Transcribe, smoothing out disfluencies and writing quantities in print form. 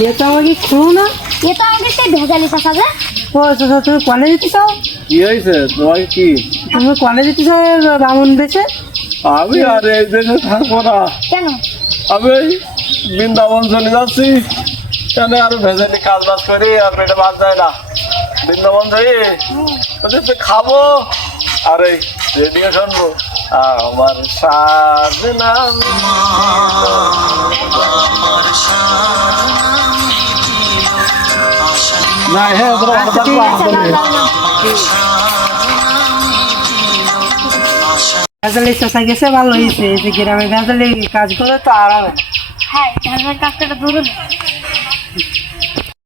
ये तो আমাকে খুঁড়ো না। ये तो আমাকে সেই ভেজালি চাচা যে ও চাচা তুমি কলেজ যেতে চাও? কি হয়েছে তোমাকে? কি তুমি কলেজ যেতে চাও বামুন দেশে? আমি আর এই দেশে থাকবো না। কেন? আমি এই বৃন্দাবন চলে যাচ্ছি। কেন আর ভেজালি কাজ বাজ করি আর পেটে বাদ যায় না। বৃন্দাবন যাই ওদের খাবো আর এই রেডিও শুনবো। আমার সাধনা না, হ্যাঁ তোরা আচ্ছা, ঠিক আছে, ভেজালি চাচা গেছে ভালো হয়েছে, এই যে গ্রামে ভেজালি কাজ করে তো আরাম। হ্যাঁ, ধানের কাজটা দূরে